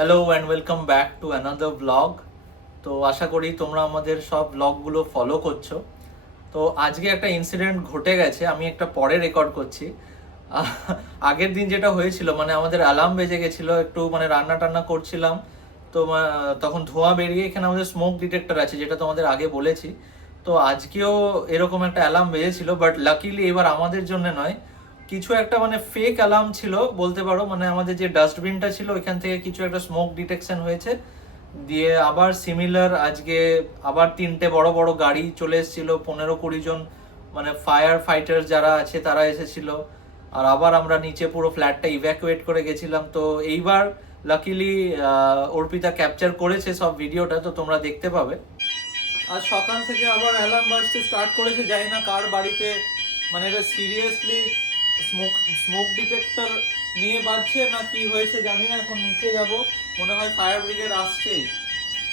Hello and welcome back to another blog. তো আশা করি তোমরা আমাদের সব ব্লগগুলো ফলো করছো। তো আজকে একটা ইনসিডেন্ট ঘটে গেছে, আমি একটা পরে রেকর্ড করছি। আগের দিন যেটা হয়েছিল, মানে আমাদের অ্যালার্ম বেজে গেছিলো, একটু মানে রান্না টান্না করছিলাম। তো তখন ধোঁয়া বেরিয়ে এখানে আমাদের স্মোক ডিটেক্টর আছে, যেটা তোমাদের আগে বলেছি। তো আজকেও এরকম একটা অ্যালার্ম বেজেছিল, বাট লাকিলি এবার আমাদের জন্য নয়, কিছু একটা মানে ফেক অ্যালার্ম ছিল বলতে পারো। মানে আমাদের যে ডাস্টবিনটা ছিল ওইখান থেকে কিছু একটা স্মোক ডিটেকশন হয়েছে, দিয়ে আবার সিমিলার আজকে আবার 3টে বড় বড় গাড়ি চলে এসেছিল, 15-20 জন মানে ফায়ার ফাইটার যারা আছে তারা এসেছিল। আর আবার আমরা নিচে পুরো ফ্ল্যাটটা ইভ্যাকুয়েট করে গেছিলাম। তো এইবার লাকিলি অর্পিতা ক্যাপচার করেছে সব ভিডিওটা, তো তোমরা দেখতে পাবে। আজ সকাল থেকে আবার অ্যালার্ম বাজতে স্টার্ট করেছে, জানি না কার বাড়িতে, মানে এটা সিরিয়াসলি স্মোক ডিটেক্টর নিয়ে বাজছে না কি হয়েছে জানি না। এখন নিচে যাব, মনে হয় ফায়ার ব্রিগেড আসছেই।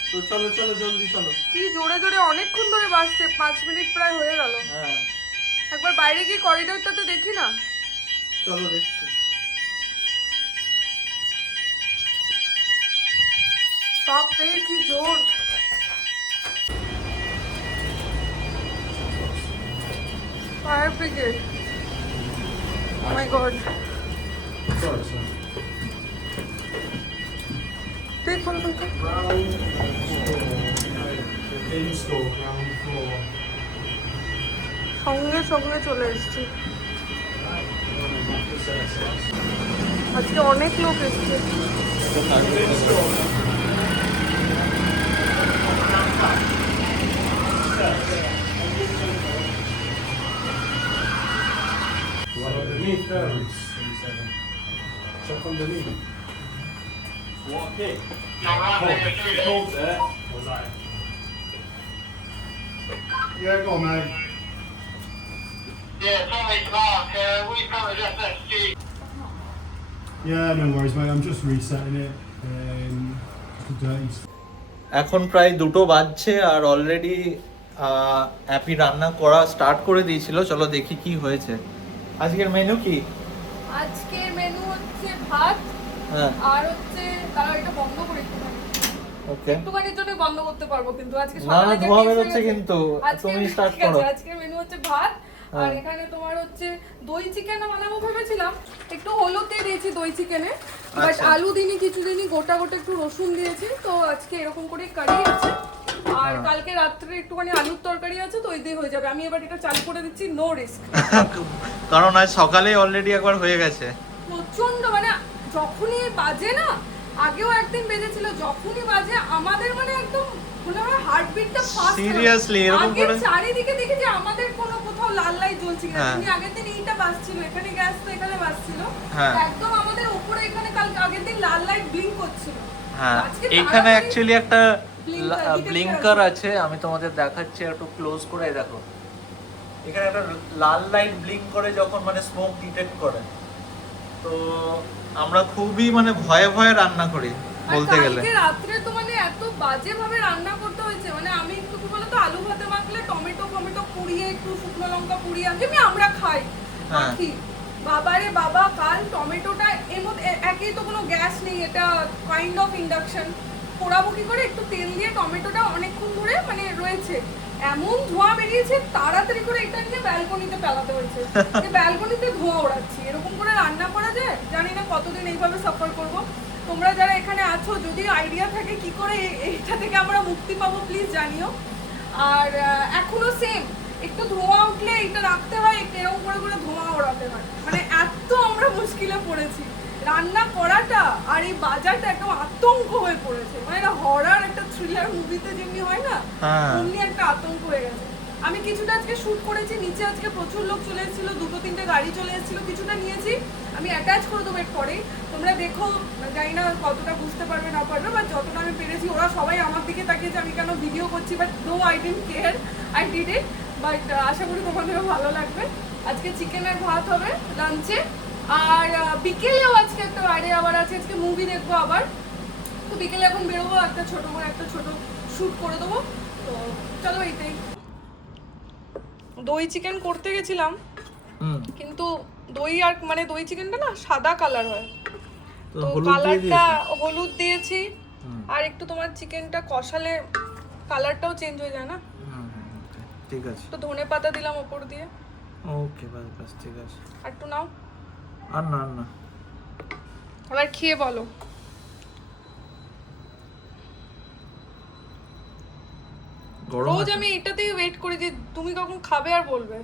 তো চলো চলো জলদি চলো। কি জোরে জোরে অনেকক্ষণ ধরে বাজছে, 5 মিনিট প্রায় হয়ে গেল। হ্যাঁ একবার বাইরে গিয়ে করিডোরটাতে দেখি না। চলো দেখছি। বাপ রে কি জোর! ফায়ার ব্রিগেড, ও মাই গড। দেখুন সঙ্গে সঙ্গে চলে এসছি। আজকে অনেক লোক এসছে। Underneath those. Check underneath. What hit? Hold there. Was I? Yeah, go on, mate. Yeah, Tommy Clark, we covered SSG. Yeah, no worries, mate. I'm just resetting it. Just the dirty stuff. এখন প্রায় 2টো বাজছে আর already Appy রান্না করা start করে দিয়েছিল। চলো দেখি কি হয়েছে। আজকের মেনু কি? আজকের মেনু হচ্ছে ভাত, হ্যাঁ আর হচ্ছে তারা এটা বন্ধ করে দিতে পারে। ওকে, একটুখানির জন্য বন্ধ করতে পারবো, কিন্তু আজকে না সকালে ধোঁয়া যে বেরোচ্ছে taste কিন্তু, হয়েছে, তুমি আজকে স্টার্ট ঠিক করো। আছে, আজকের মেনু হচ্ছে ভাত। আর হ্যাঁ। এখানে তোমার হচ্ছে দই চিকেন বানাবো ভেবেছিলাম, একটু হলুদ দিয়ে দিয়েছি দই চিকেনে, বাট আচ্ছা। আলু দিনই কিছু দিনই গোটা গোটা একটু রসুন দিয়েছি। তো আজকে এরকম করে কারি আছে, আর হ্যাঁ। কালকে রাত্রে একটুখানি আলুর তরকারি আছে, তো ওই দিয়ে হয়ে যাবে। আমি এবার এটা চালু করে দিচ্ছি, নো রিস্ক। কারণ আজ সকালে অলরেডি একবার হয়ে গেছে। প্রচন্ড মানে যখনই বাজে না, আগেও একদিন বেজেছিল, যখনই বাজে আমাদের মানে একদম মনে হয় হার্টবিটটা ফাস্ট। Seriously, এরকম আগে করে? চারিদিকে দেখি যে আমাদের কোনো কোথাও লাল লাইট জ্বলছে কিনা। হ্যাঁ। কিন্তু আগের দিন এইটা বাজছিল, এখানে গ্যাস তো এখানে বাজছিল, হ্যাঁ। একদম আমাদের উপরে এখানে কালকে আগের দিন লাল লাইট ব্লিঙ্ক করছিল। হ্যাঁ, আজকে এখানে তাড়াতাড়ি অ্যাকচুয়ালি একটা blinker ব্লিঙ্কার আছে, আমি তোমাদের দেখাচ্ছি, একটু ক্লোজ করে দেখো। এখানে একটা লাল লাইট ব্লিঙ্ক করে যখন মানে স্মোক ডিটেক্ট করে। তো আমরা খুবই মানে ভয়ে ভয়ে রান্না করি বলতে গেলে। কালকে রাত্রে তো মানে এত বাজে ভাবে রান্না করতে হয়েছে, মানে আমি একটু কি বলতো আলু ভাতে মাখলে টমেটো পুড়িয়ে একটু শুকনো লঙ্কা পুড়িয়ে যেমনি আমরা খাই হ্যাঁ। মাখি। বাবারে বাবা, কাল টমেটোটা এর মধ্যে একই তো কোনো গ্যাস নেই, এটা কাইন্ড অফ ইন্ডাকশন। পোড়াবো কি করে? একটু তেল দিয়ে টমেটোটা অনেকক্ষণ ধরে মানে রয়েছে, এমন ধোঁয়া বেরিয়েছে, তাড়াতাড়ি করে এটা নিয়ে ব্যালকনিতে ফেলাতে হয়েছে। ব্যালকনিতে ধোঁয়া ওড়াচ্ছি, এরকম করে রান্না করা যায়? জানি না কতদিন এইভাবে সাফার করব। তোমরা যারা এখানে আছো, যদি আইডিয়া থাকে কি করে এইটা থেকে আমরা মুক্তি পাবো, প্লিজ জানিও। আর এখনো সেম, একটু ধোঁয়া উঠলে এটা রাখতে হয়, একটু এরকম করে করে ধোঁয়া ওড়াতে হয়, মানে এত আমরা মুশকিলে পড়েছি। রান্না করাটা আর এই বাজারটা একদম আতঙ্ক হয়ে পড়েছে, মানে এটা হরার একটা থ্রিলার মুভিতে যেমনি হয় না, হ্যাঁ। অমনি একটা আতঙ্ক হয়ে গেছে। আমি কিছুটা আজকে শুট করেছি, নিচে আজকে প্রচুর লোক চলে এসেছিল, 2-3টে গাড়ি চলে এসেছিল, কিছুটা নিয়েছি, আমি অ্যাটাচ করে দেবো এর পরেই। তোমরা দেখো, জানি না কতটা বুঝতে পারবে না পারবে, বাট যতটা আমি পেরেছি। ওরা সবাই আমার দিকে তাকিয়েছে আমি কেন ভিডিও করছি, but no, I didn't care, I did it. But আশা করি তোমাদেরও ভালো লাগবে। আজকে চিকেনের ভাত হবে লাঞ্চে, আর বিকেলেও আজকে একটা বাইরে আবার আছে, আজকে মুভি দেখবো আবার। তো বিকেলে এখন বেরোবো, একটা ছোট শ্যুট করে দেবো। তো চলো, এইটাই। দই চিকেন করতে গেছিলাম, কিন্তু দই আর মানে দই চিকেনটা না সাদা কালার হয়, তো হলুদ দিয়ে কালারটা দিয়েছি? হলুদ দিয়েছি, আর একটু তোমার চিকেনটা কষালে কালারটাও চেঞ্জ হয়ে যায় না, ঠিক আছে, তো ধনে পাতা দিলাম ওপর দিয়ে। ওকে বাস বাস ঠিক আছে। আর একটু নাও, আর না আর না, এবার খেয়ে বলো। গরম রোজ আছে? আমি এটাতেই ওয়েট করি যে তুমি কখন খাবে আর বলবে।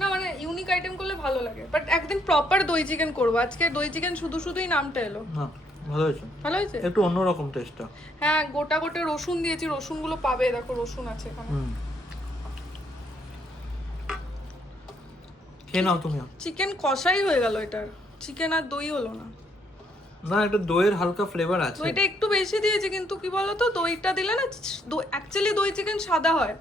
না মানে ইউনিক আইটেম করলে ভালো লাগে, বাট একদিন প্রপার দই চিকেন করবো। আজকে দই চিকেন শুধু শুধুই নামটা এলো। না ভালো হয়েছে, ভালো হয়েছে, একটু অন্যরকম টেস্টটা। হ্যাঁ গোটা গোটা রসুন দিয়েছি, রসুনগুলো পাবে, দেখো রসুন আছে এখানে। খেয়ে নাও তুমিও। চিকেন কষাই হয়ে গেল এটার, চিকেন আর দই হলো না। না একটা দইয়ের হালকা ফ্লেভার আছে। দইটা একটু বেশি দিয়েছি, কিন্তু কি বলতো দইটা দিলে না অ্যাকচুয়ালি দই চিকেন সাদা হয়।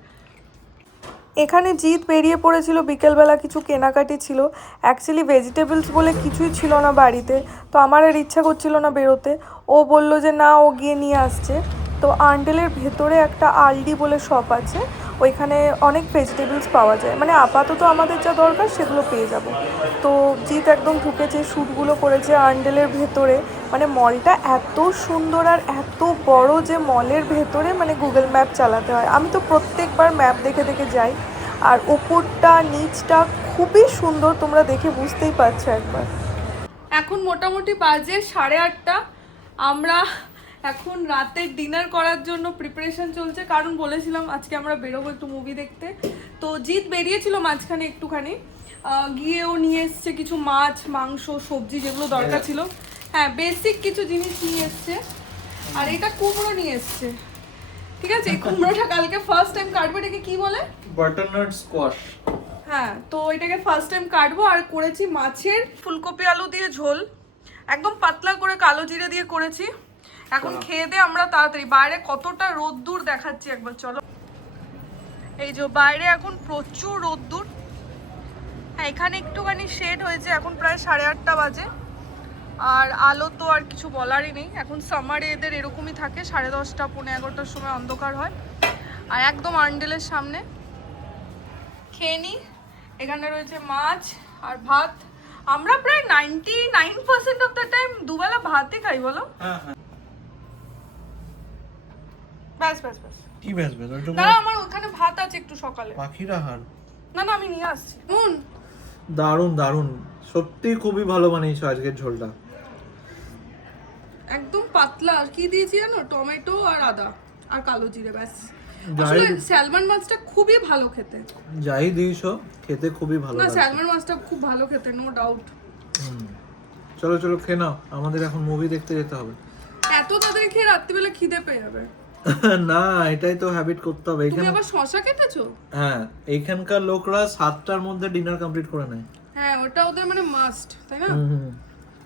এখানে জিৎ বেরিয়ে পড়েছিল, বিকেলবেলা কিছু কেনাকাটি ছিল। অ্যাকচুয়ালি ভেজিটেবলস বলে কিছুই ছিল না বাড়িতে, তো আমার আর ইচ্ছা করছিল না বেরোতে। ও বলল যে না ও গিয়ে নিয়ে আসছে। তো আন্ডেলের ভেতরে একটা আলডি বলে শপ আছে, ওইখানে অনেক ভেজিটেবলস পাওয়া যায়, মানে আপাতত আমাদের যা দরকার সেগুলো পেয়ে যাব। তো জিৎ একদম ঢুকেছে, শ্যুটগুলো করেছে আন্ডেলের ভেতরে। মানে মলটা এত সুন্দর আর এত বড় যে মলের ভেতরে মানে গুগল ম্যাপ চালাতে হয়। আমি তো প্রত্যেকবার ম্যাপ দেখে দেখে যাই। আর ওপরটা নিচটা খুবই সুন্দর, তোমরা দেখে বুঝতেই পারছো একবার। এখন মোটামুটি বাজে 8:30। আমরা এখন রাতের ডিনার করার জন্য প্রিপারেশন চলছে, কারণ বলেছিলাম আজকে আমরা বেরোবো একটু মুভি দেখতে। তো জিৎ বেরিয়েছিল মাঝখানে একটুখানি, গিয়েও নিয়ে এসছে কিছু মাছ মাংস সবজি যেগুলো দরকার ছিল। হ্যাঁ বেসিক কিছু জিনিস নিয়ে এসছে। আর এটা কুমড়ো নিয়ে এসছে, ঠিক আছে? এই কুমড়োটা কালকে ফার্স্ট টাইম কাটবো। এটাকে কি বলে? Butternut squash. হ্যাঁ, তো এটাকে ফার্স্ট টাইম কাটবো। আর করেছি মাছের ফুলকপি আলু দিয়ে ঝোল, একদম পাতলা করে কালো জিরে দিয়ে করেছি। এখন খেয়ে দিয়ে আমরা তাড়াতাড়ি, বাইরে কতটা রোদ্দুর দেখাচ্ছি একবার চলো। এই যে বাইরে এখন প্রচুর রোদ্দুর। হ্যাঁ এখানে একটুখানি শেড হয়েছে, এখন প্রায় 8:30 বাজে। আর আলো তো আর কিছু বলারই নেই, এখন সামারে এদের এরকমই থাকে, 10:30 পৌনে 11টার সময় অন্ধকার হয়। আর একদম আন্ডেলের সামনে খেয়ে নিই। এখানে রয়েছে মাছ আর ভাত। আমরা প্রায় 99% অফ দ্য টাইম দুবেলা ভাতই খাই, বলো? হ্যাঁ হ্যাঁ। ব্যাস ব্যাস ব্যাস। কি ব্যাস ব্যাস? ওইটুকু না আমার ওখানে ভাত আছে একটু সকালে। পাখির আহার। না না আমি নিয়ে আসছি। দারুণ দারুণ, সত্যি খুবই ভালো বানিয়েছো আজকের ঝোলটা। একদম পাতলা। আর কি দিয়েছি জানো? টমেটো আর আদা আর কালো জিরে, ব্যাস। যাই আসলে স্যালমন মাছটা খুবই ভালো খেতে। যাই দিয়েছো খেতে খুবই ভালো না লাগছে। স্যালমন মাছটা খুব ভালো খেতে, নো ডাউট। চলো চলো খেয়ে নাও, আমাদের এখন মুভি দেখতে যেতে হবে। এত তাড়াতাড়ি খেয়ে রাত্রিবেলা খিদে পেয়ে যাবে। না এটাই তো হ্যাবিট করতে হবে তুমি এখানে। আবার শশা কেটেছো? হ্যাঁ এইখানকার লোকরা 7টার মধ্যে ডিনার কমপ্লিট করে নেয়। হ্যাঁ ওটা ওদের মানে মাস্ট, তাই না?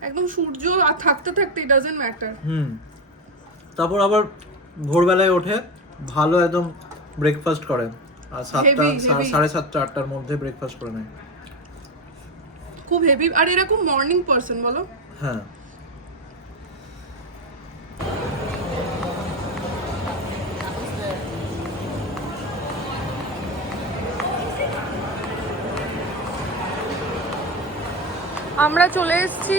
একদম সূর্য আর থাকতে থাকতে ইট ডাজন্ট ম্যাটার। তারপর আবার ভোরবেলায় ওঠে ভালো একদম ব্রেকফাস্ট করে, আর 7টা Heavy, heavy. 7:30 8টার মধ্যে ব্রেকফাস্ট করে নেয়। খুব হেভি। আর এরকম মর্নিং পারসন, বলো? হ্যাঁ আমরা চলে এসেছি,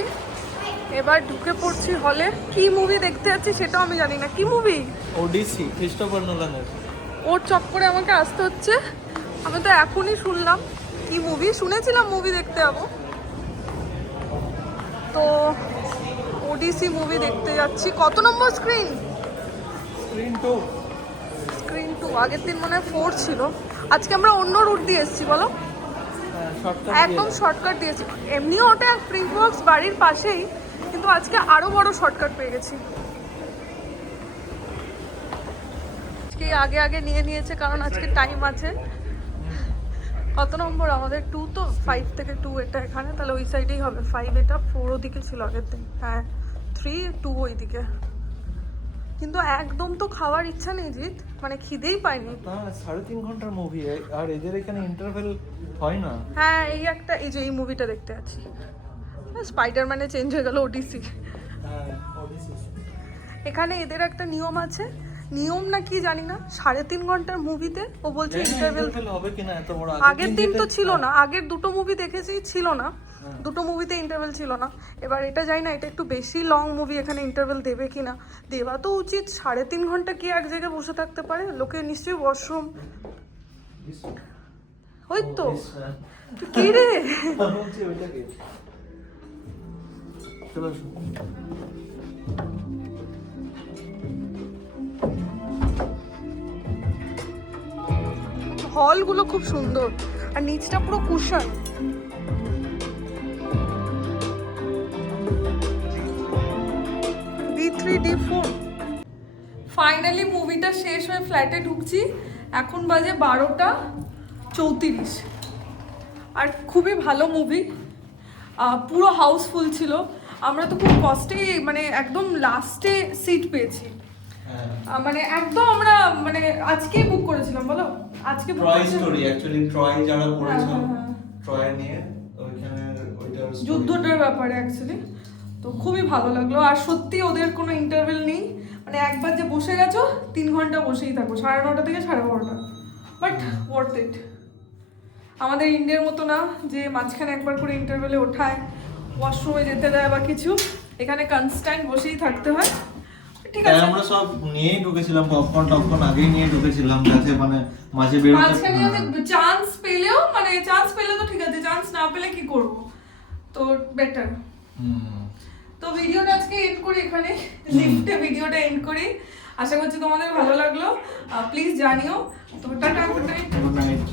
এবার ঢুকে পড়ছি হলে। কি মুভি দেখতে যাচ্ছি সেটাও আমি জানি না। কি মুভি? ওডিসি, ক্রিস্টোফার নোলানের। ওর চক্করে আমাকে আসতে হচ্ছে। আমি তো এখনই শুনলাম কি মুভি, শুনেছিলাম মুভি দেখতে যাবো, তো ওডিসি মুভি দেখতে যাচ্ছি। কত নম্বর স্ক্রিন? স্ক্রিন 2। আগের দিন মনে হয় 4 ছিল। আজকে আমরা অন্য রুট দিয়ে এসেছি, বলো? একদম শর্টকাট দিয়েছি। এমনিও ওটা প্রিন্ট বক্স বাড়ির পাশেই, কিন্তু আজকে আরো বড় শর্টকাট পেয়ে গেছি। আজকে আগে আগে নিয়ে নিয়েছে কারণ আজকে টাইম আছে। কত নম্বর আমাদের? 2 তো 5 থেকে 2 এটা এখানে, তাহলে ওই সাইডেই হবে। 5 এটা, 4 ওদিকে ছিল আগের দিন। হ্যাঁ 3 2 ওইদিকে। কিন্তু একদম তো খাওয়ার ইচ্ছা নেই জিৎ, মানে খিদেই পাইনি। 3.5 ঘন্টার মুভি, আর এদের এখানে ইন্টারভেল হয় না। হ্যাঁ এই একটা, এই যে এই মুভিটা দেখতে আছি। স্পাইডারম্যানে চেঞ্জ হয়ে গেল ওডিসি। এখানে এদের একটা নিয়ম আছে, নিয়ম না কি জানি না, 3.5 ঘন্টার মুভিতে ও বলছে ইন্টারভেল হবে কিনা এত বড়। আগের দিন তো ছিল না, আগের দুটো মুভি দেখেছি ছিল না। দুটো মুভিতে ইন্টারভেল ছিল না। এবার এটা যাই না, এটা একটু বেশি লং মুভি, এখানে ইন্টারভেল দেবে কি না। দেওয়া তো উচিত, 3.5 ঘন্টা কি এক জায়গায় বসে থাকতে পারে লোকে? নিশ্চয়ই ওয়াশরুম ওই তো। কি রে চলো হলগুলো খুব সুন্দর, আর নিচটা পুরো কুশন। D3D4 ফাইনালি মুভিটা শেষ হয়ে ফ্ল্যাটে ঢুকছি। এখন বাজে 12:34। আর খুবই ভালো মুভি, পুরো হাউসফুল ছিল। আমরা তো খুব কষ্টে মানে একদম লাস্টে সিট পেয়েছি। মানে একদম আমরা মানে আজকেই বুক করেছিলাম, বলো আজকে book ট্রয় করেছিলাম। স্টোরি, অ্যাকচুয়ালি ট্রয় যারা পড়েছো, হ্যাঁ, হ্যাঁ। ট্রয় নিয়ে ওইখানে ওইটার story। যুদ্ধটার ব্যাপারে অ্যাকচুয়ালি তো খুবই ভালো লাগলো। আর সত্যি ওদের কোনো ইন্টারভেল নেই, মানে একবার যে বসে গেছো 3 ঘন্টা বসেই থাকো, 9:30 থেকে 12:30। But worth it. আমাদের ইন্ডিয়ার মতো না যে মাঝখানে একবার করে ইন্টারভেলে ওঠায়, ওয়াশরুমে যেতে দেয় বা কিছু। এখানে কনস্ট্যান্ট বসেই থাকতে হয়। ঠিক তাই আছে, আমরা সব নিয়েই ঢুকেছিলাম, পপকর্ন টপকর্ন আগেই নিয়ে ঢুকেছিলাম, যাতে মানে মাঝে বেরোতে মাঝখানে চান্স পেলেও, মানে চান্স পেলে তো ঠিক আছে, চান্স না পেলে কি করব, তো বেটার। তো ভিডিওটা আজকে এন্ড করি এখানে, লিফটে ভিডিওটা এন্ড করি। আশা করছি তোমাদের ভালো লাগলো, প্লিজ জানিও। তো tata, good night. Good night.